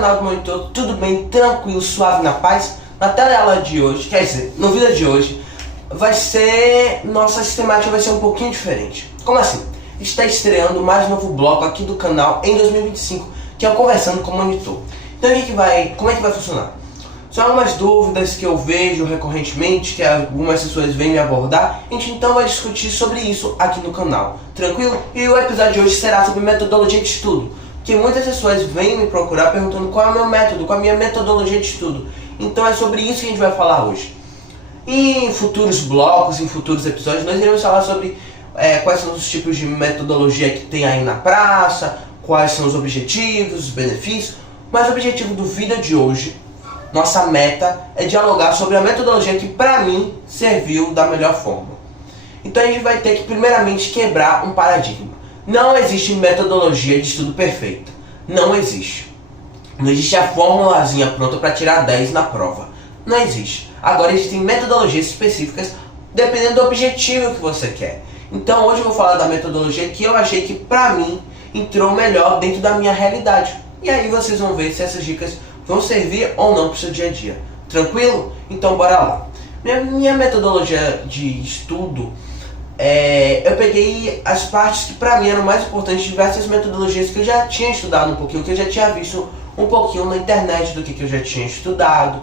canal do Monitor, tudo bem, tranquilo, suave, na paz? Na tela de hoje, quer dizer, no vídeo de hoje, nossa sistemática vai ser um pouquinho diferente. Como assim? Está estreando mais um novo bloco aqui do canal em 2025, que é o Conversando com o Monitor. Então como é que vai funcionar? São algumas dúvidas que eu vejo recorrentemente, que algumas pessoas vêm me abordar, a gente então vai discutir sobre isso aqui no canal, tranquilo? E o episódio de hoje será sobre metodologia de estudo, porque muitas pessoas vêm me procurar perguntando qual é o meu método, qual é a minha metodologia de estudo. Então é sobre isso que a gente vai falar hoje. Em futuros blocos, em futuros episódios, nós iremos falar sobre quais são os tipos de metodologia que tem aí na praça, quais são os objetivos, os benefícios, mas o objetivo do vídeo de hoje, nossa meta, é dialogar sobre a metodologia que para mim serviu da melhor forma. Então a gente vai ter que primeiramente quebrar um paradigma. Não existe metodologia de estudo perfeita. Não existe. Não existe a formulazinha pronta para tirar 10 na prova. Não existe. Agora existem metodologias específicas dependendo do objetivo que você quer. Então hoje eu vou falar da metodologia que eu achei que pra mim entrou melhor dentro da minha realidade. E aí vocês vão ver se essas dicas vão servir ou não para o seu dia a dia. Tranquilo? Então bora lá. Minha metodologia de estudo, eu peguei as partes que pra mim eram mais importantes de diversas metodologias que eu já tinha estudado um pouquinho, que eu já tinha visto um pouquinho na internet do que eu já tinha estudado.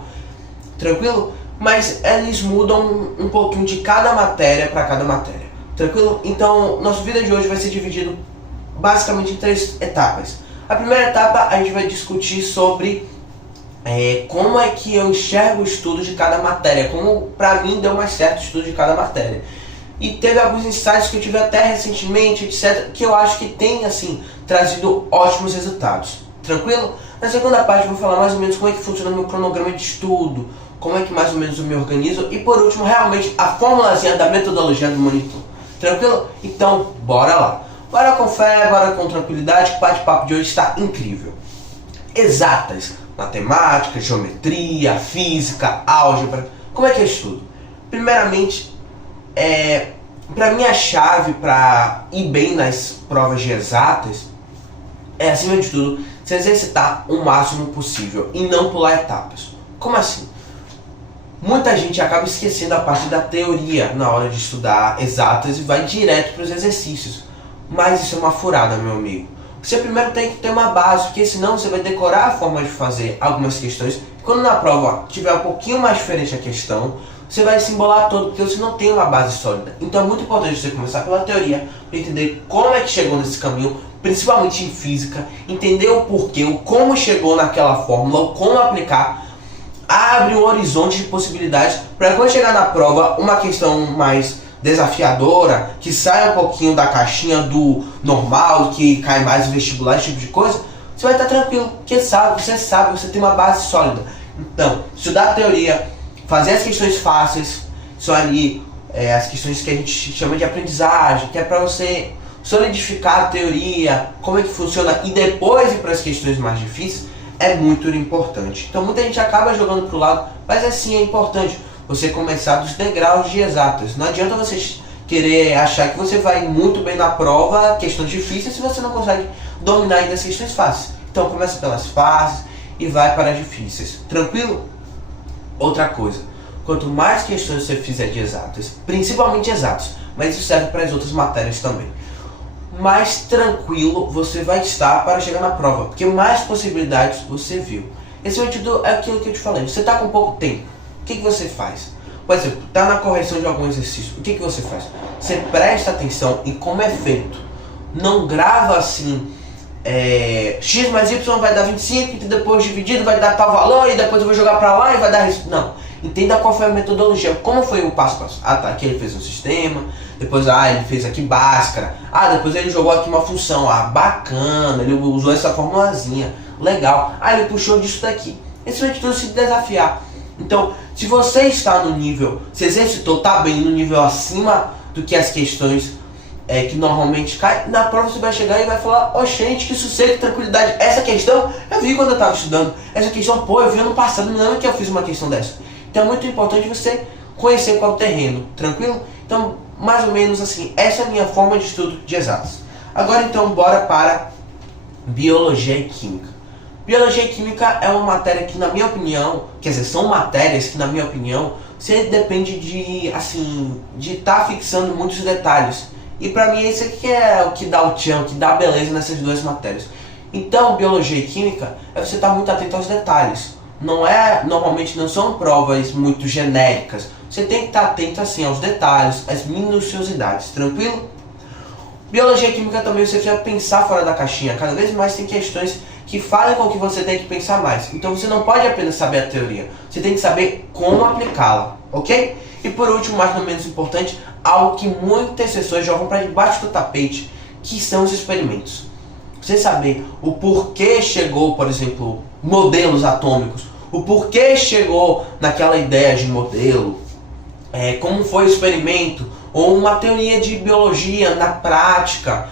Tranquilo? Mas eles mudam um pouquinho de cada matéria para cada matéria. Tranquilo? Então nosso vídeo de hoje vai ser dividido basicamente em 3 etapas. A primeira etapa a gente vai discutir sobre como é que eu enxergo o estudo de cada matéria, como pra mim deu mais certo o estudo de cada matéria. E teve alguns insights que eu tive até recentemente, etc, que eu acho que tem assim trazido ótimos resultados. Tranquilo? Na segunda parte eu vou falar mais ou menos como é que funciona o meu cronograma de estudo, como é que mais ou menos eu me organizo e por último realmente a formulazinha da metodologia do Monitor. Tranquilo? Então bora lá. Bora com fé, bora com tranquilidade, que o bate-papo de hoje está incrível. Exatas, matemática, geometria, física, álgebra, como é que eu estudo? Primeiramente, para mim a chave para ir bem nas provas de exatas é, acima de tudo, se exercitar o máximo possível e não pular etapas. Como assim? Muita gente acaba esquecendo a parte da teoria na hora de estudar exatas e vai direto para os exercícios. Mas isso é uma furada, meu amigo. Você primeiro tem que ter uma base, porque senão você vai decorar a forma de fazer algumas questões. Quando na prova tiver um pouquinho mais diferente a questão, você vai se embolar todo, porque você não tem uma base sólida. Então é muito importante você começar pela teoria, para entender como é que chegou nesse caminho, principalmente em física, entender o porquê, o como chegou naquela fórmula, o como aplicar. Abre um horizonte de possibilidades para quando chegar na prova, uma questão mais desafiadora, que sai um pouquinho da caixinha do normal, que cai mais no vestibular, esse tipo de coisa, você vai estar tranquilo, porque você sabe, você tem uma base sólida. Então, estudar a teoria, fazer as questões fáceis, são ali as questões que a gente chama de aprendizagem, que é para você solidificar a teoria, como é que funciona, e depois ir para as questões mais difíceis, é muito importante. Então muita gente acaba jogando para o lado, mas assim é importante você começar dos degraus de exatas. Não adianta você querer achar que você vai muito bem na prova, questões difíceis, se você não consegue dominar ainda as questões fáceis. Então começa pelas fáceis e vai para as difíceis. Tranquilo? Outra coisa, quanto mais questões você fizer de exatas, principalmente exatas, mas isso serve para as outras matérias também, mais tranquilo você vai estar para chegar na prova, porque mais possibilidades você viu. Esse método é aquilo que eu te falei, você está com pouco tempo, o que você faz? Por exemplo, está na correção de algum exercício, o que você faz? Você presta atenção em como é feito, não grava assim, x mais y vai dar 25, e depois dividido vai dar tal valor, e depois eu vou jogar para lá e vai dar isso. Não, entenda qual foi a metodologia, como foi o passo a passo. Ah tá, aqui ele fez um sistema, depois ele fez aqui Bhaskara, depois ele jogou aqui uma função, bacana, ele usou essa formulazinha, legal, ele puxou disso daqui. Esse método se desafiar. Então, se você está no nível, se exercitou, está bem no nível acima do que as questões que normalmente caem, na prova você vai chegar e vai falar, gente, que sossego, que tranquilidade, essa questão eu vi quando eu estava estudando, essa questão, eu vi ano passado, não lembro que eu fiz uma questão dessa. Então é muito importante você conhecer qual é o terreno, tranquilo? Então, mais ou menos assim, essa é a minha forma de estudo de exatas. Agora então, bora para biologia e química. Biologia e Química é uma matéria que, na minha opinião, quer dizer, são matérias que, na minha opinião, você depende de, assim, de estar fixando muitos detalhes. E pra mim esse aqui é o que dá o tchan, o que dá a beleza nessas duas matérias. Então, Biologia e Química é você estar muito atento aos detalhes. Normalmente não são provas muito genéricas. Você tem que estar atento, assim, aos detalhes, às minuciosidades, tranquilo? Biologia e Química também você precisa pensar fora da caixinha. Cada vez mais tem questões que fazem com que você tenha que pensar mais. Então você não pode apenas saber a teoria, você tem que saber como aplicá-la, ok? E por último, mas não menos importante, algo que muitas pessoas jogam para debaixo do tapete, que são os experimentos. Você saber o porquê chegou, por exemplo, modelos atômicos, o porquê chegou naquela ideia de modelo, como foi o experimento, ou uma teoria de biologia na prática,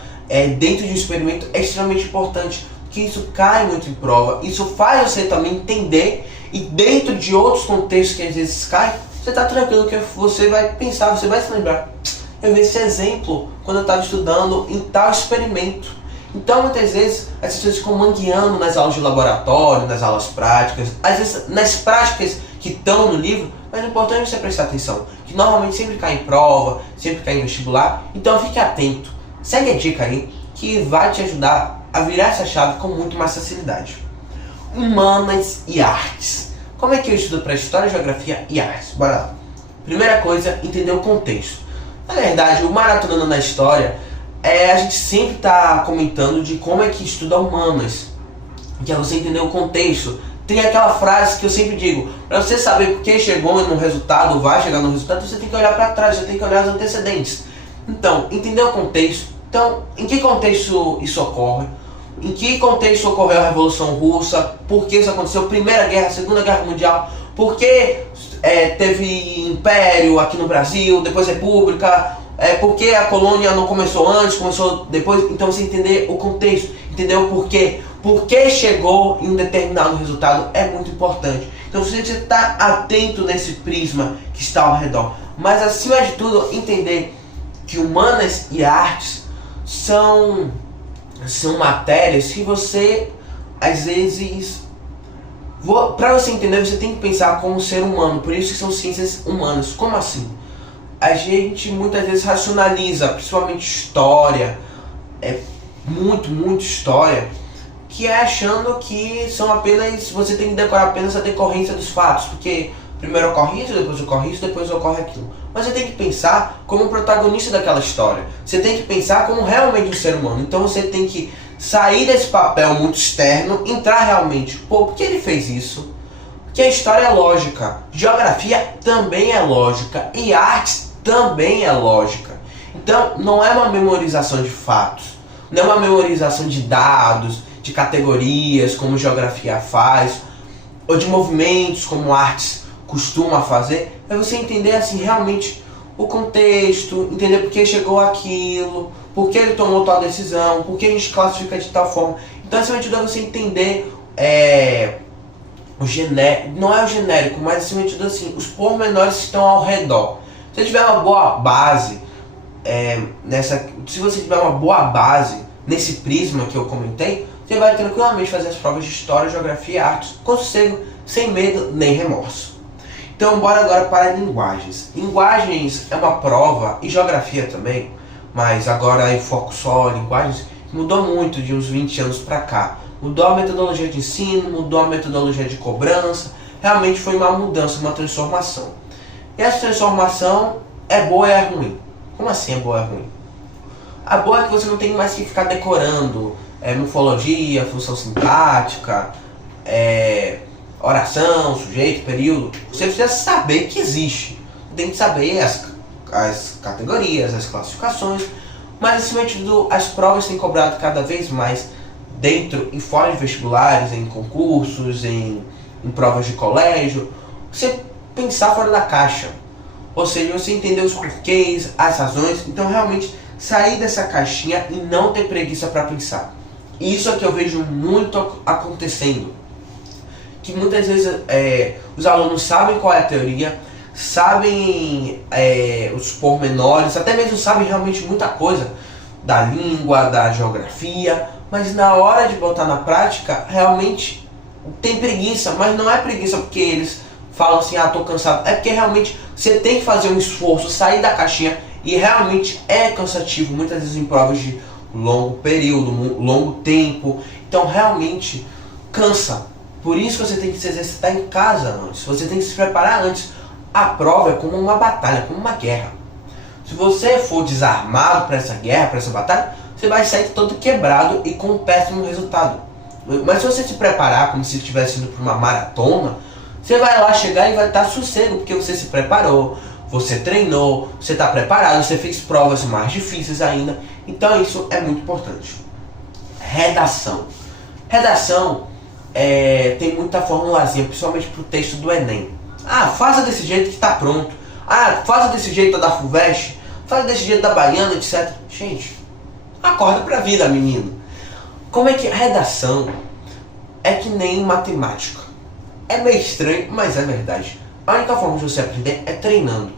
dentro de um experimento, é extremamente importante, porque isso cai muito em prova, isso faz você também entender, e dentro de outros contextos que às vezes cai, você está tranquilo que você vai pensar, você vai se lembrar. Eu vi esse exemplo quando eu estava estudando em tal experimento. Então muitas vezes as pessoas ficam mangueando nas aulas de laboratório, nas aulas práticas, às vezes nas práticas que estão no livro, mas o importante é você prestar atenção, que normalmente sempre cai em prova, sempre cai em vestibular, então fique atento, segue a dica aí, que vai te ajudar a virar essa chave com muito mais facilidade. Humanas e artes. Como é que eu estudo para História, Geografia e Artes? Bora lá. Primeira coisa, entender o contexto. Na verdade, o maratonando na História, a gente sempre está comentando de como é que estuda humanas, que é você entender o contexto. Tem aquela frase que eu sempre digo, para você saber por que chegou no resultado, ou vai chegar no resultado, você tem que olhar para trás, você tem que olhar os antecedentes. Então, entender o contexto. Então, em que contexto isso ocorre? Em que contexto ocorreu a Revolução Russa? Por que isso aconteceu? Primeira Guerra, Segunda Guerra Mundial? Por que teve Império aqui no Brasil, depois República? Por que a colônia não começou antes, começou depois? Então você entender o contexto, entender o porquê. Por que chegou em um determinado resultado é muito importante. Então você precisa estar atento nesse prisma que está ao redor. Mas acima de tudo, entender que humanas e artes são matérias que você, às vezes, para você entender, você tem que pensar como ser humano. Por isso que são ciências humanas. Como assim? A gente muitas vezes racionaliza, principalmente história, muito história, que é achando que são apenas, você tem que decorar apenas a decorrência dos fatos, porque primeiro ocorre isso, depois ocorre aquilo. Mas você tem que pensar como protagonista daquela história. Você tem que pensar como realmente um ser humano. Então você tem que sair desse papel muito externo, entrar realmente, por que ele fez isso? Porque a história é lógica, geografia também é lógica e artes também é lógica. Então não é uma memorização de fatos, não é uma memorização de dados, de categorias, como geografia faz, ou de movimentos, como artes costuma fazer. É você entender assim realmente o contexto, entender por que chegou aquilo, por que ele tomou tal decisão, por que a gente classifica de tal forma. Então acima de tudo é você entender o genérico, não é o genérico, mas acima de tudo assim, os pormenores que estão ao redor. Se você tiver uma boa base, se você tiver uma boa base nesse prisma que eu comentei, você vai tranquilamente fazer as provas de História, Geografia e Artes com sossego, sem medo nem remorso. Então bora agora para linguagens. Linguagens é uma prova, e Geografia também, mas agora em foco só linguagens, mudou muito de uns 20 anos para cá. Mudou a metodologia de ensino, mudou a metodologia de cobrança, realmente foi uma mudança, uma transformação. E essa transformação é boa e é ruim. Como assim é boa e é ruim? A boa é que você não tem mais que ficar decorando morfologia, função sintática, oração, sujeito, período. Você precisa saber que existe. Você tem que saber as categorias, as classificações, mas acima de tudo as provas têm cobrado cada vez mais dentro e fora de vestibulares, em concursos, em provas de colégio. Você pensar fora da caixa, ou seja, você entender os porquês, as razões. Então realmente sair dessa caixinha e não ter preguiça para pensar. Isso é que eu vejo muito acontecendo, que muitas vezes os alunos sabem qual é a teoria, sabem os pormenores, até mesmo sabem realmente muita coisa da língua, da geografia, mas na hora de botar na prática, realmente tem preguiça, mas não é preguiça porque eles falam assim, ah, tô cansado. É porque realmente você tem que fazer um esforço, sair da caixinha, e realmente é cansativo, muitas vezes em provas de longo período, longo tempo. Então realmente cansa. Por isso que você tem que se exercitar em casa antes, você tem que se preparar antes. A prova é como uma batalha, como uma guerra. Se você for desarmado para essa guerra, para essa batalha, você vai sair todo quebrado e com um péssimo resultado. Mas se você se preparar como se estivesse indo para uma maratona, você vai lá chegar e vai estar sossego, porque você se preparou, você treinou, você está preparado, você fez provas mais difíceis ainda. Então isso é muito importante. Redação. Redação tem muita formulazinha, principalmente para o texto do Enem. Ah, faça desse jeito que está pronto. Ah, faça desse jeito da FUVEST, faça desse jeito da Baiana, etc. Gente, acorda pra vida, menino. Como é que redação é que nem matemática? É meio estranho, mas é verdade. A única forma de você aprender é treinando.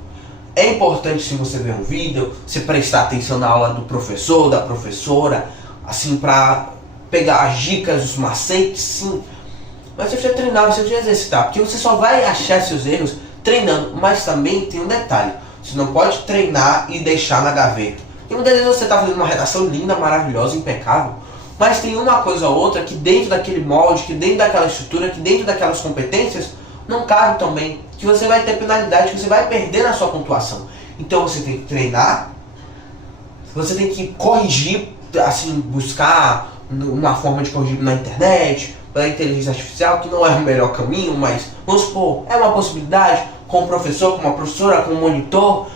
É importante, se você ver um vídeo, você prestar atenção na aula do professor, da professora, assim, pra pegar as dicas, os macetes, sim. Mas você precisa treinar, você precisa exercitar, porque você só vai achar seus erros treinando. Mas também tem um detalhe, você não pode treinar e deixar na gaveta. E muitas vezes você está fazendo uma redação linda, maravilhosa, impecável, mas tem uma coisa ou outra que dentro daquele molde, que dentro daquela estrutura, que dentro daquelas competências, não cabe também, que você vai ter penalidade, que você vai perder na sua pontuação. Então você tem que treinar, você tem que corrigir, assim, buscar uma forma de corrigir na internet, pela inteligência artificial, que não é o melhor caminho, mas vamos supor, é uma possibilidade, com o professor, com uma professora, com um monitor,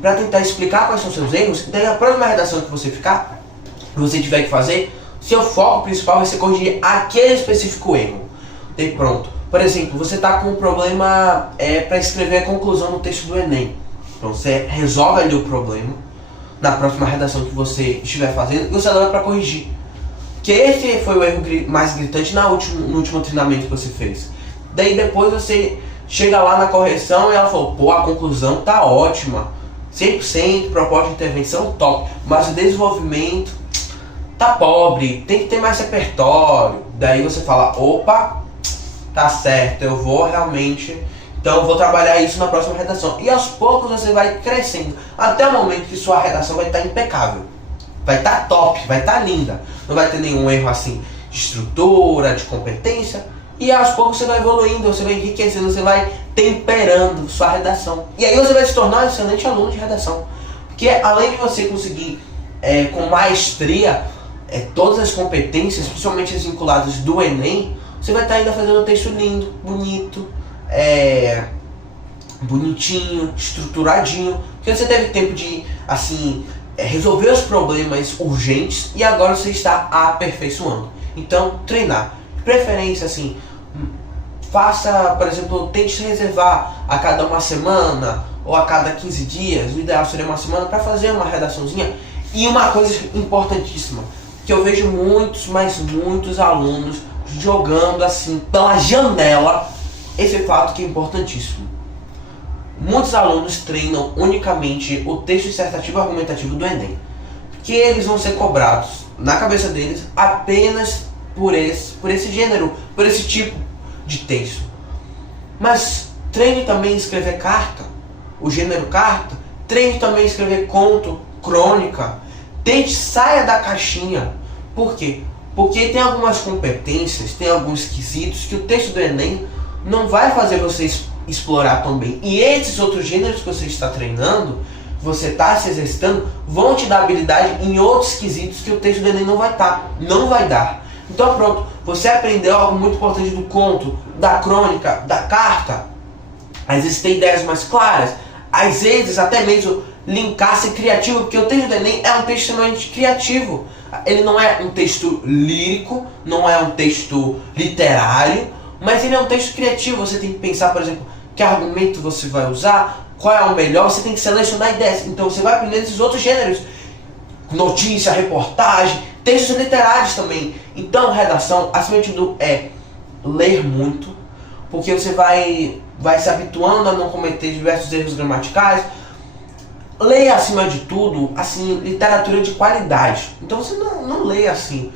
para tentar explicar quais são seus erros. Daí a próxima redação que você tiver que fazer, seu foco principal vai ser corrigir aquele específico erro. Daí pronto. Por exemplo, você está com um problema para escrever a conclusão no texto do Enem. Então você resolve ali o problema na próxima redação que você estiver fazendo e você leva para corrigir. Que esse foi o erro mais gritante no último treinamento que você fez. Daí depois você chega lá na correção e ela falou, pô, a conclusão tá ótima, 100%, proposta de intervenção top, mas o desenvolvimento tá pobre, tem que ter mais repertório. Daí você fala, opa, tá certo, eu vou realmente, então eu vou trabalhar isso na próxima redação. E aos poucos você vai crescendo, até o momento que sua redação vai estar impecável, vai estar top, vai estar linda, não vai ter nenhum erro assim de estrutura, de competência. E aos poucos você vai evoluindo, você vai enriquecendo, você vai temperando sua redação. E aí você vai se tornar um excelente aluno de redação. Porque além de você conseguir com maestria todas as competências, principalmente as vinculadas do Enem, você vai estar ainda fazendo um texto lindo, bonito, bonitinho, estruturadinho. Porque você teve tempo de, assim, resolver os problemas urgentes e agora você está aperfeiçoando. Então, treinar. Preferência, assim, faça, por exemplo, tente se reservar a cada uma semana ou a cada 15 dias, o ideal seria uma semana, para fazer uma redaçãozinha. E uma coisa importantíssima, que eu vejo muitos, mas muitos alunos jogando assim pela janela, esse fato que é importantíssimo. Muitos alunos treinam unicamente o texto dissertativo argumentativo do Enem, que eles vão ser cobrados na cabeça deles apenas por esse gênero, por esse tipo de texto. Mas treine também escrever carta, o gênero carta, treine também escrever conto, crônica. Tente, saia da caixinha. Por quê? Porque tem algumas competências, tem alguns quesitos que o texto do Enem não vai fazer você explorar tão bem. E esses outros gêneros que você está treinando, você está se exercitando, vão te dar habilidade em outros quesitos que o texto do Enem não vai dar. Então pronto, você aprendeu algo muito importante do conto, da crônica, da carta. Às vezes tem ideias mais claras, às vezes até mesmo linkar, ser criativo, porque o texto do Enem é um texto extremamente criativo. Ele não é um texto lírico, não é um texto literário, mas ele é um texto criativo. Você tem que pensar, por exemplo, que argumento você vai usar, qual é o melhor, você tem que selecionar ideias. Então você vai aprender esses outros gêneros, notícia, reportagem, textos literários também. Então redação, acima de tudo, é ler muito, porque você vai se habituando a não cometer diversos erros gramaticais. Leia acima de tudo, assim, literatura de qualidade. Então você não leia assim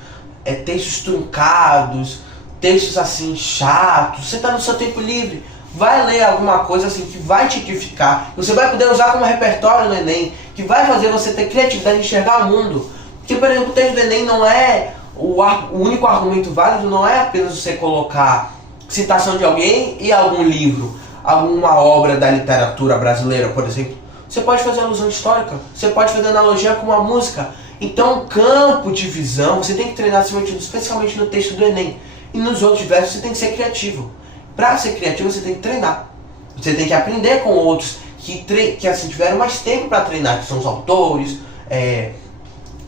textos truncados, textos assim chatos, você está no seu tempo livre, vai ler alguma coisa assim que vai te edificar, você vai poder usar como repertório no Enem, que vai fazer você ter criatividade de enxergar o mundo. Porque, por exemplo, o texto do Enem não é o único argumento válido, não é apenas você colocar citação de alguém e algum livro, alguma obra da literatura brasileira, por exemplo. Você pode fazer alusão histórica, você pode fazer analogia com uma música. Então, campo de visão, você tem que treinar acima de tudo, especialmente no texto do Enem. E nos outros versos você tem que ser criativo. Para ser criativo você tem que treinar. Você tem que aprender com outros que assim, tiveram mais tempo para treinar, que são os autores,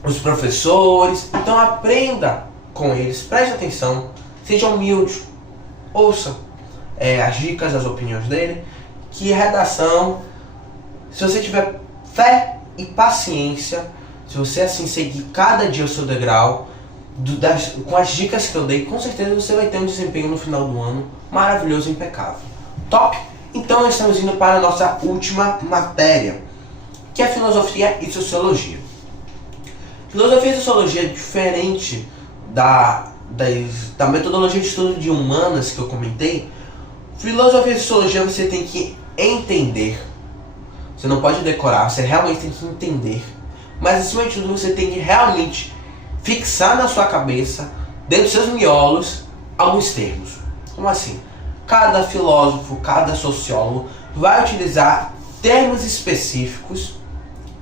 os professores. Então aprenda com eles, preste atenção, seja humilde, ouça as dicas, as opiniões dele. Que redação, se você tiver fé e paciência, se você assim seguir cada dia o seu degrau, com as dicas que eu dei, com certeza você vai ter um desempenho no final do ano maravilhoso e impecável. Top? Então nós estamos indo para a nossa última matéria, que é filosofia e sociologia. Filosofia e sociologia é diferente da metodologia de estudo de humanas que eu comentei. Filosofia e sociologia você tem que entender. Você não pode decorar, você realmente tem que entender. Mas acima de tudo você tem que realmente fixar na sua cabeça, dentro dos seus miolos, alguns termos. Como assim? Cada filósofo, cada sociólogo vai utilizar termos específicos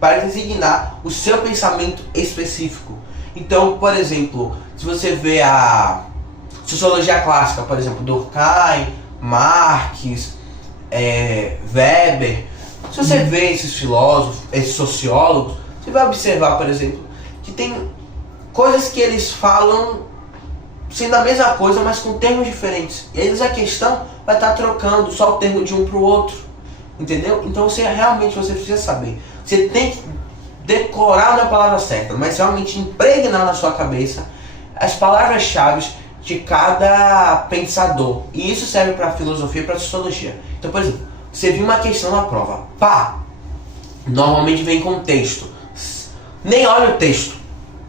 para designar o seu pensamento específico. Então, por exemplo, se você vê a sociologia clássica, por exemplo, Durkheim, Marx, Weber, se você vê esses filósofos, esses sociólogos, você vai observar, por exemplo, que tem coisas que eles falam sendo a mesma coisa, mas com termos diferentes. E aí a questão vai estar trocando só o termo de um para o outro. Entendeu? Então você precisa saber. Você tem que decorar na palavra certa, mas realmente impregnar na sua cabeça as palavras-chave de cada pensador. E isso serve para a filosofia e para a sociologia. Então, por exemplo, você viu uma questão na prova. Pá! Normalmente vem com texto. Nem olha o texto.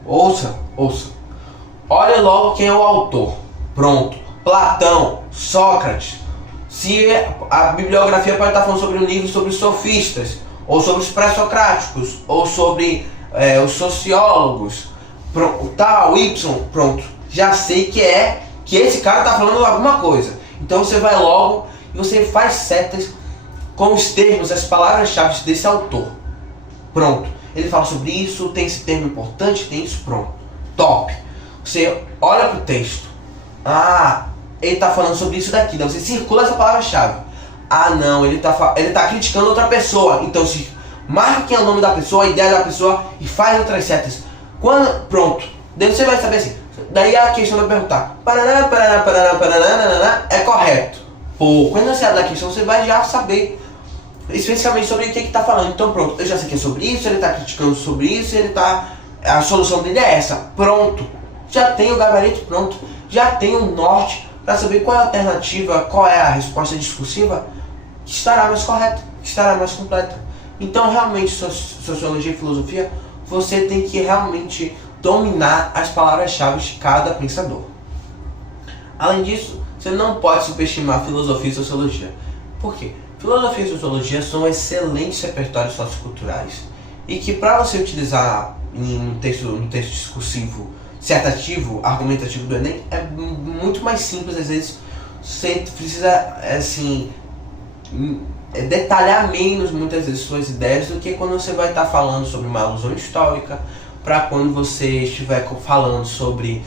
Ouça. Olha logo quem é o autor. Pronto. Platão, Sócrates. Se a bibliografia pode estar falando sobre um livro sobre os sofistas, ou sobre os pré-socráticos, ou sobre os sociólogos, tal, Y, pronto. Já sei que esse cara está falando alguma coisa. Então você vai logo e você faz setas com os termos, as palavras-chave desse autor. Pronto. Ele fala sobre isso, tem esse termo importante, tem isso, pronto. Top. Você olha para o texto. Ele está falando sobre isso daqui. Então você circula essa palavra-chave. Não, ele tá criticando outra pessoa. Então se marca quem é o nome da pessoa, a ideia da pessoa e faz outras setas. Pronto. Daí você vai saber assim. Daí a questão vai perguntar. É correto. Quando você sabe da questão, você vai já saber especificamente sobre o que está falando. Então pronto, eu já sei que é sobre isso, ele está criticando sobre isso, a solução dele é essa. Pronto. Já tem o gabarito pronto. Já tem o norte para saber qual é a alternativa, qual é a resposta discursiva que estará mais correta, que estará mais completa. Então realmente, sociologia e filosofia, você tem que realmente dominar as palavras-chave de cada pensador. Além disso, você não pode subestimar filosofia e sociologia. Por quê? Filosofia e sociologia são excelentes repertórios socioculturais e que para você utilizar em um texto discursivo dissertativo, argumentativo do Enem, é muito mais simples. Às vezes você precisa assim detalhar menos muitas vezes suas ideias do que quando você vai estar falando sobre uma alusão histórica, para quando você estiver falando sobre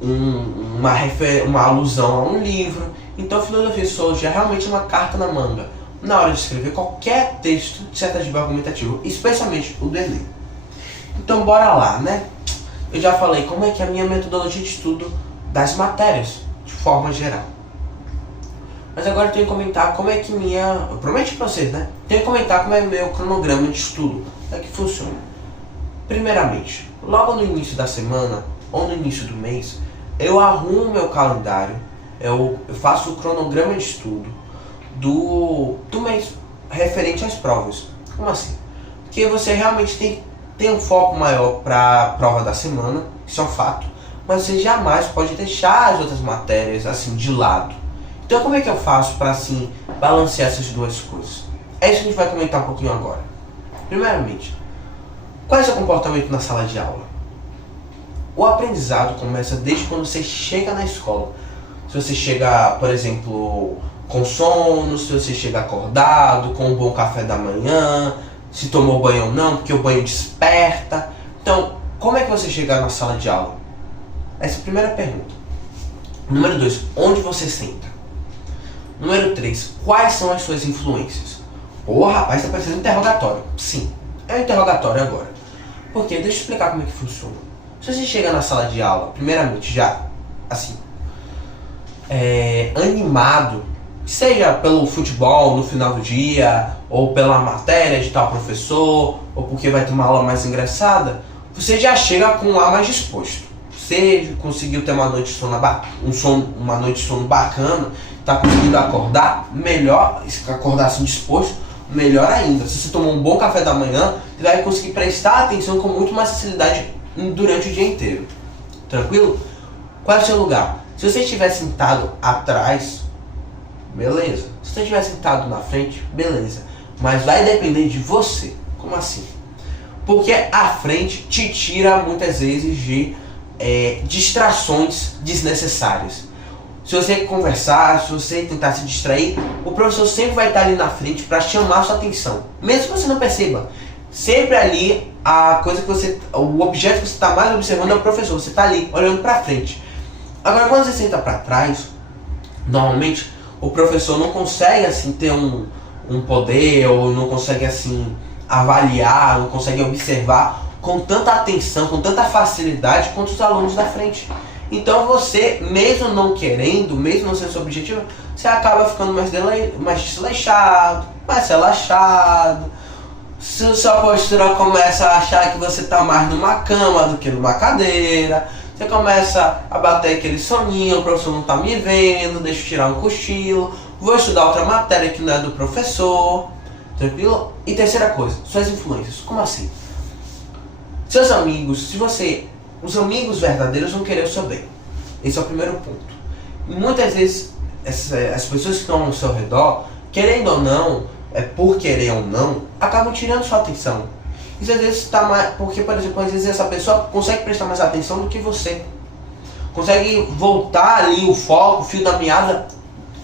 uma alusão a um livro. Então filosofia e sociologia é realmente uma carta na manga na hora de escrever qualquer texto dissertativo argumentativo, especialmente o do Enem. Então bora lá, né? Eu já falei como é que é a minha metodologia de estudo das matérias, de forma geral. Mas agora eu tenho que comentar como é que eu prometi pra vocês, né? Tenho que comentar como é o meu cronograma de estudo, como é que funciona. Primeiramente, logo no início da semana, ou no início do mês, eu arrumo meu calendário, eu faço o cronograma de estudo do mês, referente às provas. Como assim? Porque você realmente tem um foco maior para a prova da semana, isso é um fato, mas você jamais pode deixar as outras matérias assim de lado. Então como é que eu faço para assim balancear essas duas coisas? É isso que a gente vai comentar um pouquinho agora. Primeiramente, qual é o seu comportamento na sala de aula? O aprendizado começa desde quando você chega na escola. Se você chega, por exemplo, com sono, se você chega acordado, com um bom café da manhã, se tomou banho ou não, porque o banho desperta. Então, como é que você chega na sala de aula? Essa é a primeira pergunta. Número 2, onde você senta? Número 3, quais são as suas influências? Ô rapaz, tá parecendo um interrogatório. Sim, é um interrogatório agora. Porque, deixa eu explicar como é que funciona. Se você chega na sala de aula, primeiramente já, assim, animado, seja pelo futebol no final do dia, ou pela matéria de tal professor, ou porque vai ter uma aula mais engraçada, você já chega com um ar mais disposto. Você conseguiu ter uma noite de sono, uma noite de sono bacana, está conseguindo acordar melhor, acordar assim disposto, melhor ainda. Se você tomou um bom café da manhã, você vai conseguir prestar atenção com muito mais facilidade durante o dia inteiro. Tranquilo? Qual é o seu lugar? Se você estiver sentado atrás, beleza. Se você estiver sentado na frente, beleza. Mas vai depender de você. Como assim? Porque a frente te tira muitas vezes de distrações desnecessárias. Se você conversar, se você tentar se distrair, o professor sempre vai estar ali na frente para chamar a sua atenção. Mesmo que você não perceba. Sempre ali, o objeto que você está mais observando é o professor. Você está ali, olhando para frente. Agora, quando você senta para trás, normalmente o professor não consegue assim ter um poder, ou não consegue assim avaliar, não consegue observar com tanta atenção, com tanta facilidade quanto os alunos da frente. Então você, mesmo não querendo, mesmo não sendo seu objetivo, você acaba ficando mais desleixado, mais relaxado. Se sua postura começa a achar que você está mais numa cama do que numa cadeira, você começa a bater aquele soninho, o professor não está me vendo, deixa eu tirar um cochilo, vou estudar outra matéria que não é do professor, tranquilo? E terceira coisa, suas influências. Como assim? Seus amigos, os amigos verdadeiros vão querer o seu bem. Esse é o primeiro ponto. E muitas vezes, as pessoas que estão ao seu redor, querendo ou não, por querer ou não, acabam tirando sua atenção. Isso às vezes está mais... Porque, por exemplo, às vezes essa pessoa consegue prestar mais atenção do que você. Consegue voltar ali o foco, o fio da meada,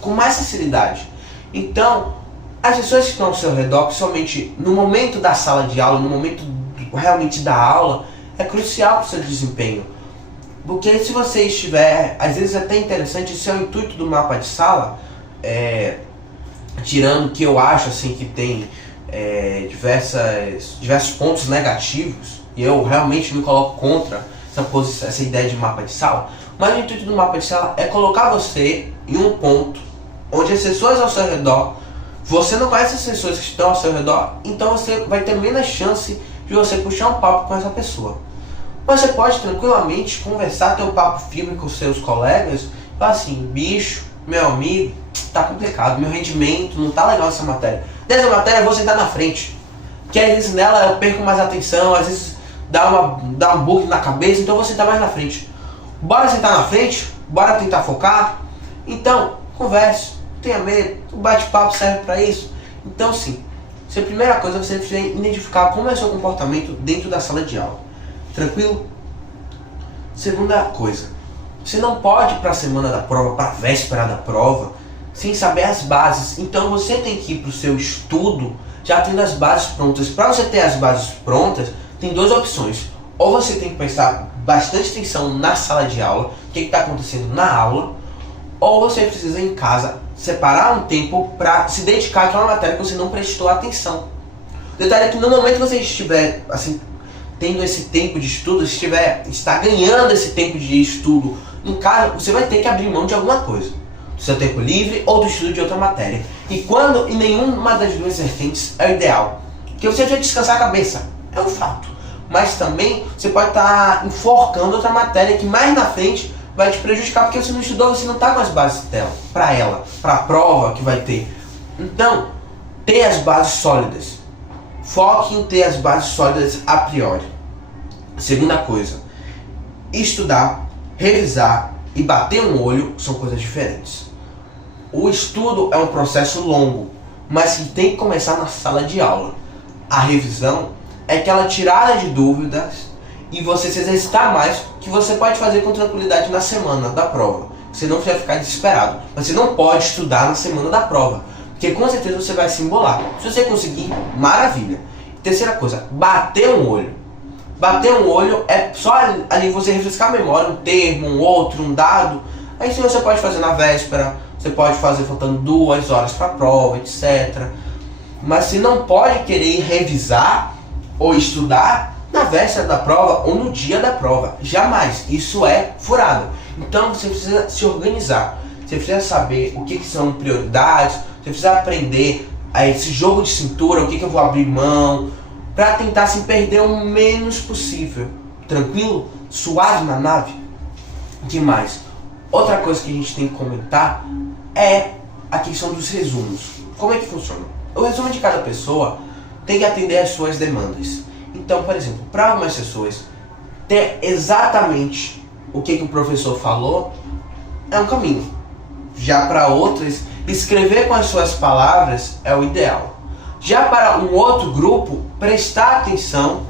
com mais facilidade. Então, as pessoas que estão ao seu redor, principalmente no momento da sala de aula, no momento realmente da aula, é crucial para o seu desempenho. Porque se você estiver, às vezes é até interessante, esse é o intuito do mapa de sala, tirando que eu acho assim que tem diversos pontos negativos, e eu realmente me coloco contra essa ideia de mapa de sala, mas o intuito do mapa de sala é colocar você em um ponto onde as pessoas ao seu redor, você não conhece as pessoas que estão ao seu redor, então você vai ter menos chance de você puxar um papo com essa pessoa. Mas você pode tranquilamente conversar, ter um papo firme com seus colegas, falar assim: bicho, meu amigo, tá complicado, meu rendimento não tá legal essa matéria. Nessa matéria eu vou sentar na frente, que às vezes nela eu perco mais atenção, às vezes dá um bug na cabeça, então eu vou sentar mais na frente. Bora sentar na frente? Bora tentar focar? Então, converse, não tenha medo, o bate-papo serve para isso. Então sim, a primeira coisa você precisa identificar como é o seu comportamento dentro da sala de aula. Tranquilo? Segunda coisa, você não pode ir para a semana da prova, para a véspera da prova, sem saber as bases. Então você tem que ir para o seu estudo já tendo as bases prontas. Para você ter as bases prontas, tem duas opções. Ou você tem que prestar bastante atenção na sala de aula, o que está acontecendo na aula, ou você precisa em casa separar um tempo para se dedicar àquela matéria que você não prestou atenção. O detalhe é que no momento que você estiver assim, tendo esse tempo de estudo, está ganhando esse tempo de estudo em casa, você vai ter que abrir mão de alguma coisa. Do seu tempo livre ou do estudo de outra matéria. E quando em nenhuma das duas vertentes é o ideal. Porque você vai descansar a cabeça, é um fato. Mas também você pode estar enforcando outra matéria que mais na frente vai te prejudicar, porque você não estudou, você não está com as bases dela, para a prova que vai ter. Então, tenha as bases sólidas. Foque em ter as bases sólidas a priori. Segunda coisa, estudar revisar e bater um olho são coisas diferentes. O estudo é um processo longo, mas que tem que começar na sala de aula. A revisão é aquela tirada de dúvidas e você se exercitar mais, que você pode fazer com tranquilidade na semana da prova. Você não vai ficar desesperado. Mas você não pode estudar na semana da prova, porque com certeza você vai se embolar. Se você conseguir, maravilha. Terceira coisa, bater um olho. Bater um olho é só ali você refrescar a memória, um termo, um outro, um dado. Aí sim você pode fazer na véspera, você pode fazer faltando 2 horas para a prova, etc. Mas você não pode querer revisar ou estudar na véspera da prova ou no dia da prova. Jamais. Isso é furado. Então você precisa se organizar. Você precisa saber o que são prioridades. Você precisa aprender esse jogo de cintura, o que eu vou abrir mão, para tentar se perder o menos possível. Tranquilo? Suave na nave? O que mais? Outra coisa que a gente tem que comentar é a questão dos resumos. Como é que funciona? O resumo de cada pessoa tem que atender às suas demandas. Então, por exemplo, para algumas pessoas, ter exatamente o que o professor falou é um caminho. Já para outras, escrever com as suas palavras é o ideal. Já para um outro grupo, prestar atenção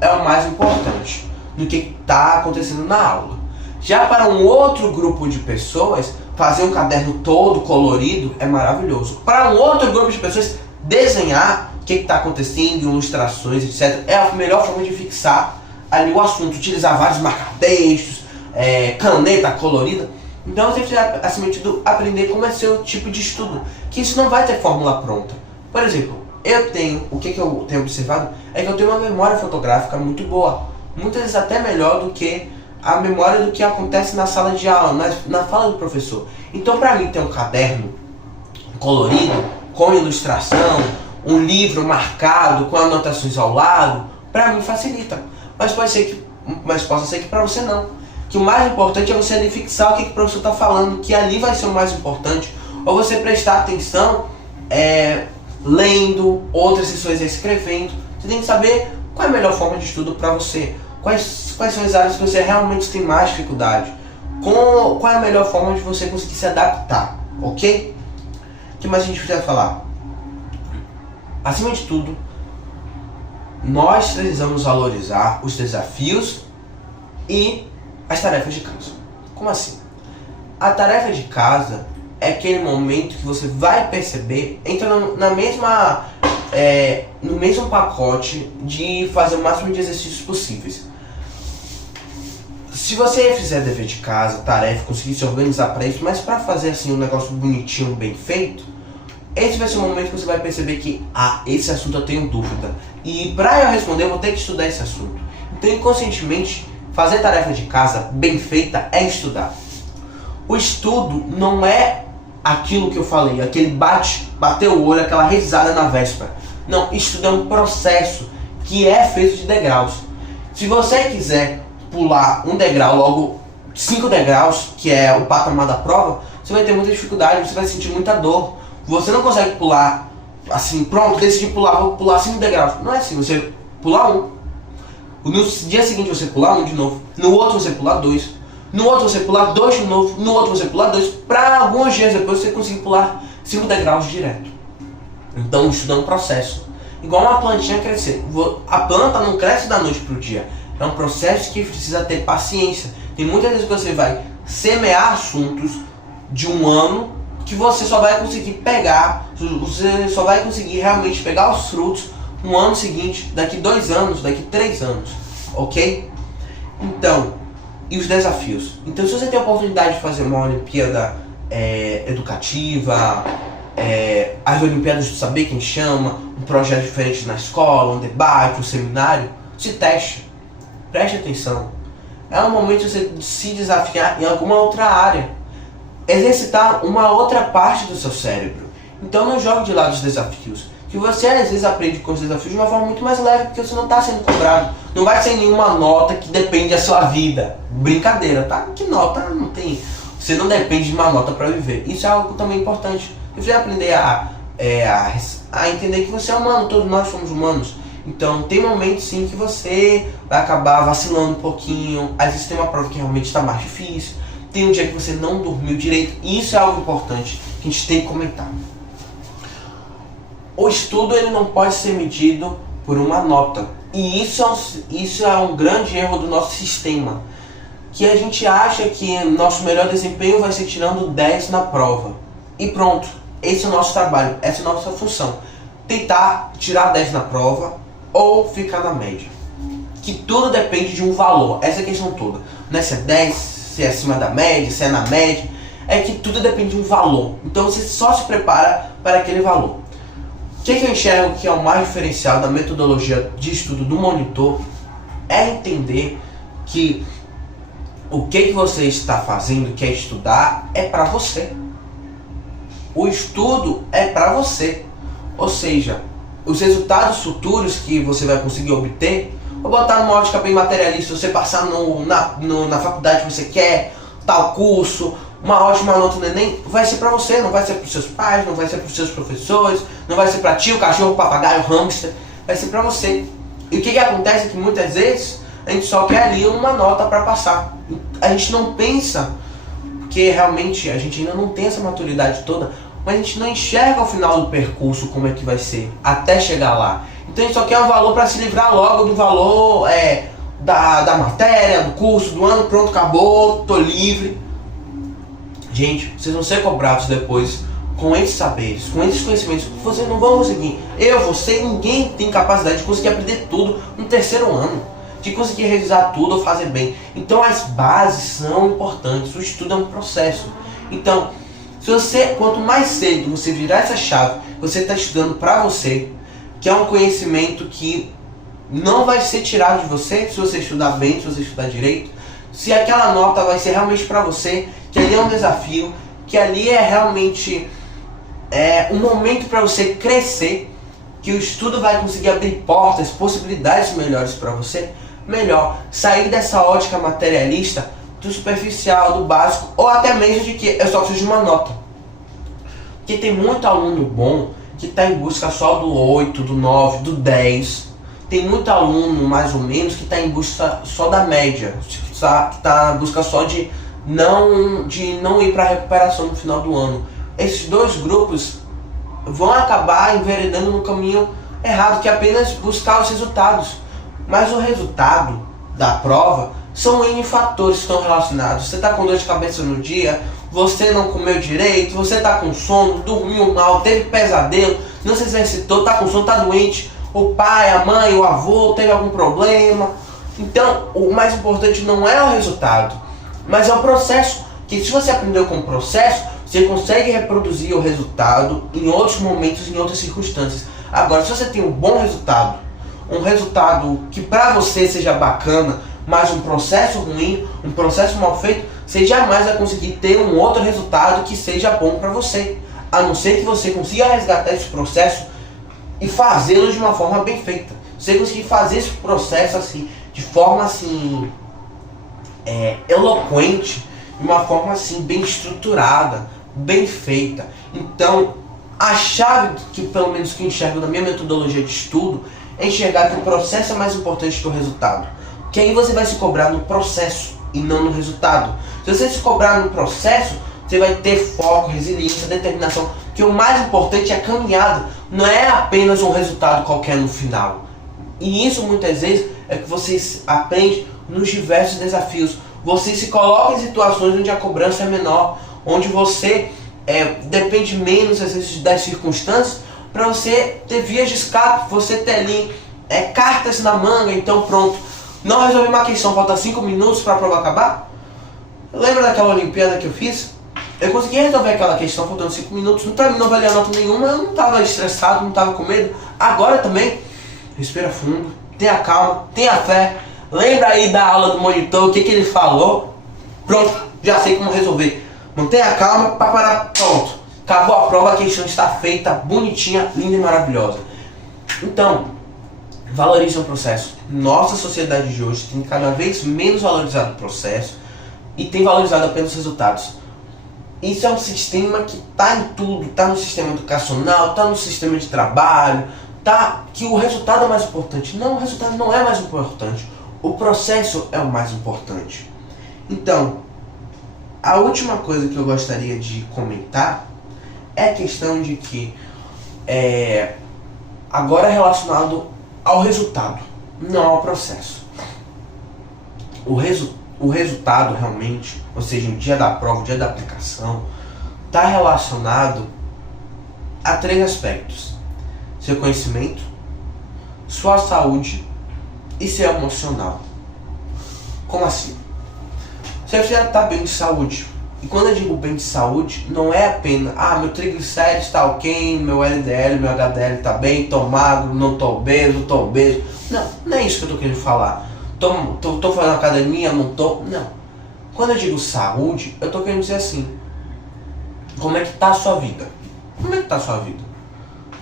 é o mais importante do que está acontecendo na aula. Já para um outro grupo de pessoas, fazer um caderno todo colorido é maravilhoso. Para um outro grupo de pessoas, desenhar o que está acontecendo, ilustrações, etc. é a melhor forma de fixar ali o assunto. Utilizar vários marca-textos, caneta colorida. Então você precisa, acima de tudo, aprender como é seu tipo de estudo. Que isso não vai ter fórmula pronta. Por exemplo, o que eu tenho observado é que eu tenho uma memória fotográfica muito boa. Muitas vezes até melhor do que a memória do que acontece na sala de aula, na fala do professor. Então, para mim, ter um caderno colorido, com ilustração, um livro marcado com anotações ao lado, para mim facilita. Mas possa ser que para você não. Que o mais importante é você ali fixar o que o professor está falando, que ali vai ser o mais importante. Ou você prestar atenção lendo, outras sessões escrevendo. Você tem que saber qual é a melhor forma de estudo para você. Quais são as áreas que você realmente tem mais dificuldade? Qual é a melhor forma de você conseguir se adaptar, ok? O que mais a gente precisa falar? Acima de tudo, nós precisamos valorizar os desafios e as tarefas de casa. Como assim? A tarefa de casa é aquele momento que você vai perceber, entra no mesmo pacote de fazer o máximo de exercícios possíveis. Se você fizer dever de casa, tarefa, conseguir se organizar para isso, mas para fazer assim um negócio bonitinho, bem feito, esse vai ser o momento que você vai perceber que esse assunto eu tenho dúvida. E para eu responder, eu vou ter que estudar esse assunto. Então, inconscientemente, fazer tarefa de casa bem feita é estudar. O estudo não é aquilo que eu falei, aquele bater o olho, aquela risada na véspera. Não, estudo é um processo que é feito de degraus. Se você quiser pular um degrau, logo 5 degraus, que é o patamar da prova, você vai ter muita dificuldade, você vai sentir muita dor. Você não consegue pular assim, pronto, decidi pular, vou pular 5 degraus. Não é assim, você pula um. No dia seguinte você pular um de novo, no outro você pular 2, no outro você pular 2 de novo, no outro você pular 2, para alguns dias depois você conseguir pular 5 degraus direto. Então isso é um processo. Igual uma plantinha crescer. A planta não cresce da noite para o dia. É um processo que precisa ter paciência. Tem muitas vezes que você vai semear assuntos de um ano que você só vai conseguir pegar, você só vai conseguir realmente pegar os frutos no ano seguinte, daqui 2 anos, daqui 3 anos, ok? Então, e os desafios? Então, se você tem a oportunidade de fazer uma Olimpíada educativa, as Olimpíadas do Saber Quem Chama, um projeto diferente na escola, um debate, um seminário, se teste, preste atenção. É um momento de você se desafiar em alguma outra área, exercitar uma outra parte do seu cérebro. Então não jogue de lado os desafios, que você às vezes aprende com os desafios de uma forma muito mais leve, porque você não está sendo cobrado. Não vai ser nenhuma nota que depende da sua vida. Brincadeira, tá? Que nota não tem? Você não depende de uma nota para viver. Isso é algo também importante. Você vai aprender a entender que você é humano, todos nós somos humanos. Então tem momentos sim que você vai acabar vacilando um pouquinho, às vezes tem uma prova que realmente está mais difícil, tem um dia que você não dormiu direito, e isso é algo importante que a gente tem que comentar. O estudo ele não pode ser medido por uma nota, e isso é um grande erro do nosso sistema, que a gente acha que nosso melhor desempenho vai ser tirando 10 na prova, e pronto, esse é o nosso trabalho, essa é a nossa função, tentar tirar 10 na prova, ou ficar na média. Que tudo depende de um valor. Essa é a questão toda. Não é se é 10, se é acima da média, se é na média. É que tudo depende de um valor. Então você só se prepara para aquele valor. O que eu enxergo que é o mais diferencial da metodologia de estudo do monitor é entender que o que você está fazendo, que é estudar, é para você. O estudo é para você. Ou seja, os resultados futuros que você vai conseguir obter, vou botar numa ótica bem materialista, você passar na faculdade que você quer, tal curso, uma ótima nota no Enem, vai ser para você, não vai ser para os seus pais, não vai ser para os seus professores, não vai ser para ti, o cachorro, o papagaio, o hamster, vai ser para você. E o que acontece é que muitas vezes a gente só quer ali uma nota para passar. A gente não pensa, porque realmente a gente ainda não tem essa maturidade toda, mas a gente não enxerga ao final do percurso como é que vai ser, até chegar lá. Então a gente só quer um valor para se livrar logo do valor da matéria, do curso, do ano, pronto, acabou, tô livre. Gente, vocês vão ser cobrados depois com esses saberes, com esses conhecimentos, vocês não vão conseguir. Você, ninguém tem capacidade de conseguir aprender tudo no terceiro ano, de conseguir revisar tudo ou fazer bem. Então as bases são importantes, o estudo é um processo. Então, quanto mais cedo você virar essa chave, você está estudando para você, que é um conhecimento que não vai ser tirado de você se você estudar bem, se você estudar direito, se aquela nota vai ser realmente para você, que ali é um desafio, que ali é realmente um momento para você crescer, que o estudo vai conseguir abrir portas, possibilidades melhores para você, melhor sair dessa ótica materialista, do superficial, do básico, ou até mesmo de que eu só preciso de uma nota. Porque tem muito aluno bom que está em busca só do 8, do 9, do 10. Tem muito aluno, mais ou menos, que está em busca só da média, que está em busca só de não ir para a recuperação no final do ano. Esses dois grupos vão acabar enveredando no caminho errado, que é apenas buscar os resultados. Mas o resultado da prova são N fatores que estão relacionados. Você está com dor de cabeça no dia, você não comeu direito, você está com sono, dormiu mal, teve pesadelo, não se exercitou, está com sono, está doente, o pai, a mãe, o avô teve algum problema. Então, o mais importante não é o resultado, mas é o processo. Que se você aprendeu com o processo, você consegue reproduzir o resultado em outros momentos, em outras circunstâncias. Agora, se você tem um bom resultado, um resultado que para você seja bacana, mas um processo ruim, um processo mal feito, você jamais vai conseguir ter um outro resultado que seja bom para você. A não ser que você consiga resgatar esse processo e fazê-lo de uma forma bem feita. Você conseguir fazer esse processo assim, de forma assim, eloquente, de uma forma assim, bem estruturada, bem feita. Então, a chave que pelo menos que eu enxergo na minha metodologia de estudo é enxergar que o processo é mais importante que o resultado. Que aí você vai se cobrar no processo e não no resultado. Se você se cobrar no processo, você vai ter foco, resiliência, determinação. Que o mais importante é a caminhada, não é apenas um resultado qualquer no final. E isso muitas vezes é que você aprende nos diversos desafios. Você se coloca em situações onde a cobrança é menor, onde você depende menos às vezes das circunstâncias, para você ter vias de escape, você ter ali cartas na manga. Então pronto, não resolvi uma questão, falta 5 minutos para a prova acabar. Lembra daquela Olimpíada que eu fiz? Eu consegui resolver aquela questão faltando 5 minutos, não valia nota nenhuma, eu não estava estressado, não estava com medo. Agora também, respira fundo, tenha calma, tenha fé. Lembra aí da aula do monitor, o que ele falou? Pronto, já sei como resolver. Mantenha calma, pronto. Acabou a prova, a questão está feita, bonitinha, linda e maravilhosa. Então, valorize o processo. Nossa sociedade de hoje tem cada vez menos valorizado o processo e tem valorizado apenas os resultados. Isso é um sistema que está em tudo, está no sistema educacional, está no sistema de trabalho, tá, que o resultado é mais importante. Não, o resultado não é mais importante. O processo é o mais importante. Então, a última coisa que eu gostaria de comentar é a questão de que agora é relacionado ao resultado, não ao processo. O resultado realmente, ou seja, o dia da prova, o dia da aplicação, está relacionado a 3 aspectos: seu conhecimento, sua saúde e seu emocional. Como assim? Você já está bem de saúde. E quando eu digo bem de saúde, não é apenas meu triglicérides está ok, meu LDL, meu HDL está bem, estou magro, não estou obeso. Não é isso que eu estou querendo falar. Tô fazendo academia, não estou. Não. Quando eu digo saúde, eu estou querendo dizer assim: como é que está a sua vida? Como é que está a sua vida?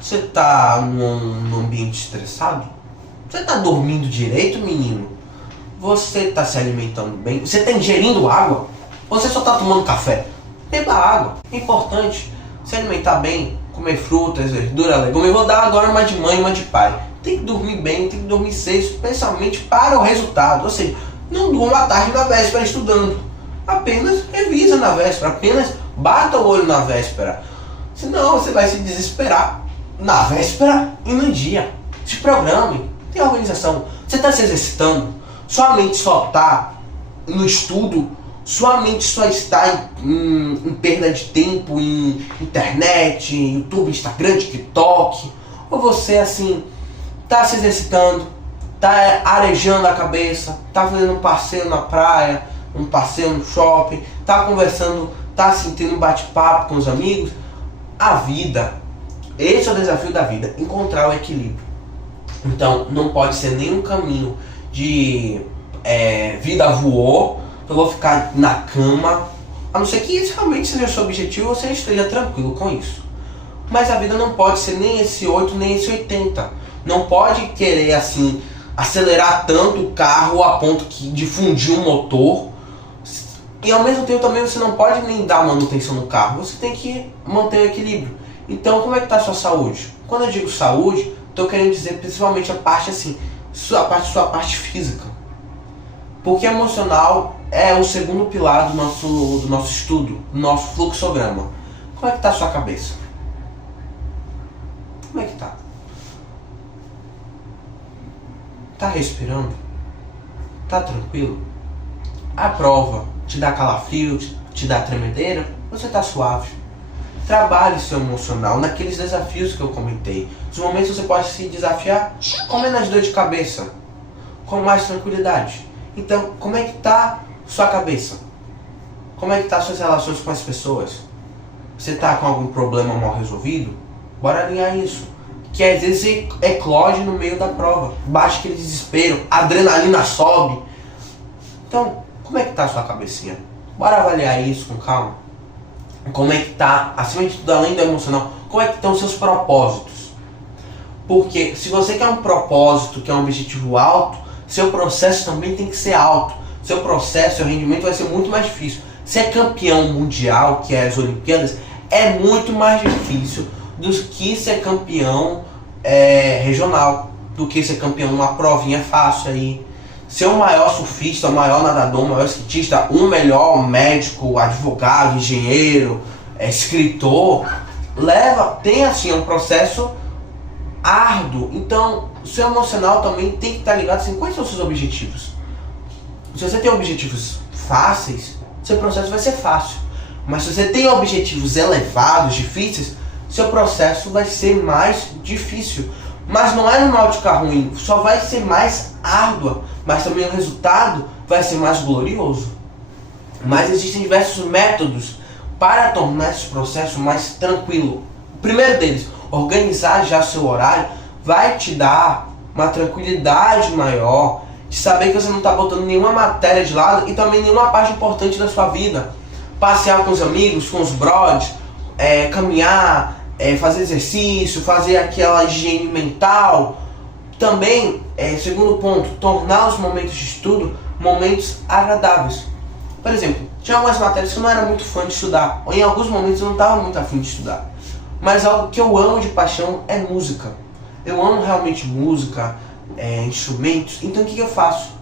Você está num ambiente estressado? Você está dormindo direito, menino? Você está se alimentando bem? Você está ingerindo água? Ou você só está tomando café? Beba água. É importante se alimentar bem, comer frutas, verduras, legumes. Eu vou dar agora uma de mãe e uma de pai. Tem que dormir bem, tem que dormir cedo, especialmente para o resultado. Ou seja, não durma à tarde na véspera estudando. Apenas revisa na véspera, apenas bata o olho na véspera. Senão você vai se desesperar na véspera e no dia. Se programe, tem organização. Você está se exercitando, sua mente só está no estudo, sua mente só está em perda de tempo, em internet, YouTube, Instagram, TikTok. Ou você assim, está se exercitando, está arejando a cabeça, está fazendo um passeio na praia, um passeio no shopping, está conversando, está sentindo um bate-papo com os amigos. A vida, esse é o desafio da vida, encontrar o equilíbrio. Então não pode ser nenhum caminho de vida voou, eu vou ficar na cama, a não ser que isso realmente seja o seu objetivo, você esteja tranquilo com isso. Mas a vida não pode ser nem esse 8 nem esse 80. Não pode querer assim acelerar tanto o carro a ponto de fundir o motor. E ao mesmo tempo também você não pode nem dar manutenção no carro. Você tem que manter o equilíbrio. Então como é que está a sua saúde? Quando eu digo saúde, estou querendo dizer principalmente a parte assim, sua parte física. Porque emocional é o segundo pilar do nosso estudo, do nosso fluxograma. Como é que está a sua cabeça? Como é que está? Tá respirando? Tá tranquilo? A prova te dá calafrio, te dá tremedeira? Você tá suave? Trabalhe seu emocional naqueles desafios que eu comentei. Nos momentos você pode se desafiar com menos dor de cabeça, com mais tranquilidade. Então, como é que tá sua cabeça? Como é que tá suas relações com as pessoas? Você tá com algum problema mal resolvido? Bora alinhar isso. Que às vezes eclode no meio da prova. Bate aquele desespero, a adrenalina sobe. Então, como é que tá a sua cabecinha? Bora avaliar isso com calma. Como é que tá, acima de tudo, além do emocional, como é que estão os seus propósitos? Porque se você quer um propósito, quer um objetivo alto, seu processo também tem que ser alto. Seu processo, seu rendimento vai ser muito mais difícil. Ser campeão mundial, que é as Olimpíadas, é muito mais difícil do que ser campeão regional, do que ser campeão numa provinha fácil aí. Ser o maior surfista, o maior nadador, o maior skatista, o melhor médico, advogado, engenheiro, escritor, tem assim um processo árduo. Então, o seu emocional também tem que estar ligado assim, quais são os seus objetivos. Se você tem objetivos fáceis, seu processo vai ser fácil. Mas se você tem objetivos elevados, difíceis, seu processo vai ser mais difícil. Mas não é numa ótica ruim, só vai ser mais árdua, mas também o resultado vai ser mais glorioso. Mas existem diversos métodos para tornar esse processo mais tranquilo. O primeiro deles, organizar já seu horário, vai te dar uma tranquilidade maior, de saber que você não está botando nenhuma matéria de lado e também nenhuma parte importante da sua vida. Passear com os amigos, com os brothers, caminhar, fazer exercício, fazer aquela higiene mental. Também, segundo ponto, tornar os momentos de estudo momentos agradáveis. Por exemplo, tinha algumas matérias que eu não era muito fã de estudar, ou em alguns momentos eu não estava muito afim de estudar. Mas algo que eu amo de paixão é música. eu amo realmente música, instrumentos, então o que eu faço?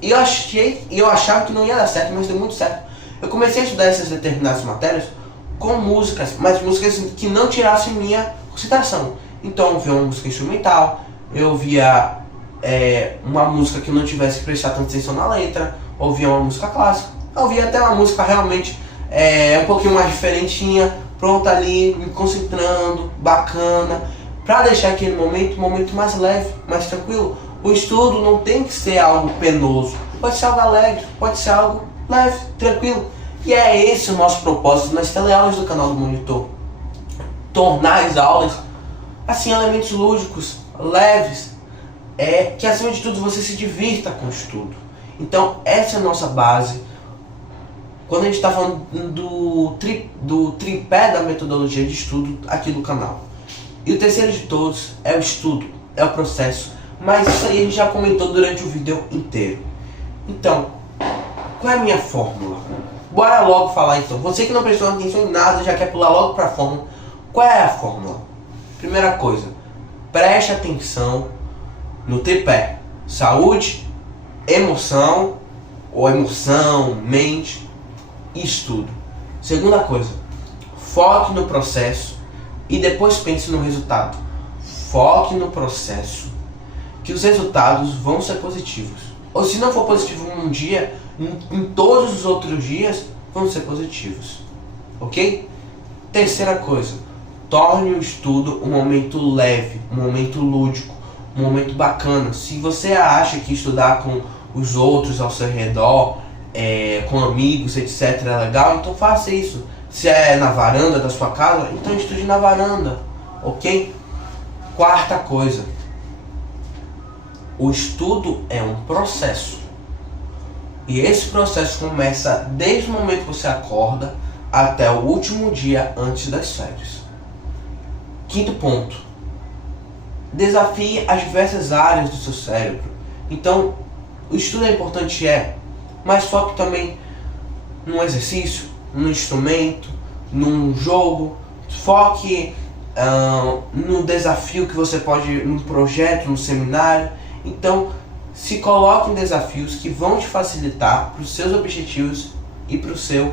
Eu achava que não ia dar certo, mas deu muito certo. Eu comecei a estudar essas determinadas matérias com músicas, mas músicas que não tirassem minha concentração. Então eu via uma música instrumental, eu via uma música que eu não tivesse que prestar tanta atenção na letra, ouvia uma música clássica, ouvia até uma música realmente um pouquinho mais diferentinha, pronta ali, me concentrando, bacana, para deixar aquele momento um momento mais leve, mais tranquilo. O estudo não tem que ser algo penoso, pode ser algo alegre, pode ser algo leve, tranquilo. E é esse o nosso propósito nas teleaulas do canal do Monitor. Tornar as aulas, assim, elementos lúdicos, leves, que acima de tudo você se divirta com o estudo. Então essa é a nossa base. Quando a gente está falando do tripé da metodologia de estudo aqui do canal. E o terceiro de todos é o estudo, é o processo. Mas isso aí a gente já comentou durante o vídeo inteiro. Então, qual é a minha fórmula? Bora logo falar então. Você que não prestou atenção em nada, já quer pular logo para a fórmula. Qual é a fórmula? Primeira coisa, preste atenção no tripé. Saúde, emoção, mente e estudo. Segunda coisa, foque no processo e depois pense no resultado. Foque no processo, que os resultados vão ser positivos. Ou se não for positivo um dia, em todos os outros dias vão ser positivos. Ok? Terceira coisa, torne o estudo um momento leve, um momento lúdico, um momento bacana. Se você acha que estudar com os outros ao seu redor, com amigos, etc. é legal, então faça isso. Se é na varanda da sua casa, então estude na varanda. Ok? Quarta coisa, o estudo é um processo. E esse processo começa desde o momento que você acorda até o último dia antes das férias. Quinto ponto, desafie as diversas áreas do seu cérebro. Então, o estudo é importante, mas foque também num exercício, num instrumento, num jogo. Foque no desafio que você pode, num projeto, num seminário. Então, se coloque em desafios que vão te facilitar para os seus objetivos e para o seu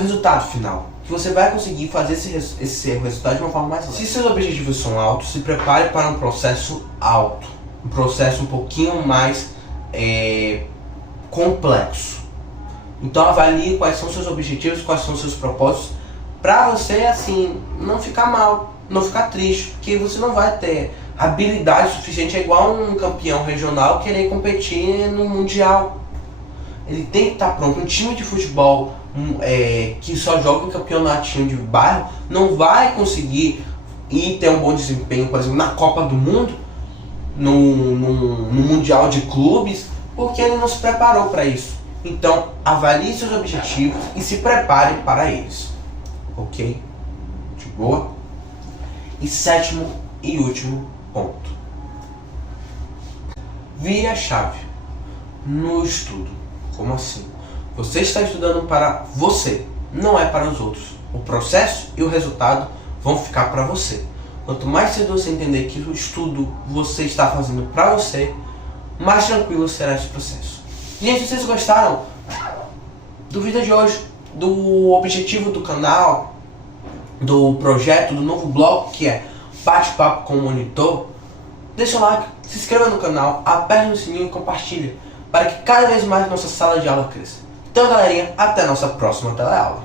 resultado final. Que você vai conseguir fazer esse resultado de uma forma mais leve. Se seus objetivos são altos, se prepare para um processo alto. Um processo um pouquinho mais complexo. Então avalie quais são seus objetivos, quais são seus propósitos, para você assim não ficar mal, não ficar triste, porque você não vai ter habilidade suficiente. É igual um campeão regional querer competir no mundial. Ele tem que estar pronto. Um time de futebol que só joga em campeonatinho de bairro não vai conseguir ir ter um bom desempenho, por exemplo, na Copa do Mundo, no Mundial de Clubes, porque ele não se preparou para isso. Então, avalie seus objetivos e se prepare para eles. Ok? De boa? E sétimo e último ponto. Vire a chave no estudo. Como assim? Você está estudando para você, não é para os outros. O processo e o resultado vão ficar para você. Quanto mais cedo você entender que o estudo você está fazendo para você, mais tranquilo será esse processo. Gente, se vocês gostaram do vídeo de hoje, do objetivo do canal, do projeto, do novo bloco que é Bate-Papo com o Monitor, deixa o like, se inscreva no canal, aperte no sininho e compartilhe, para que cada vez mais nossa sala de aula cresça. Então galerinha, até a nossa próxima teleaula.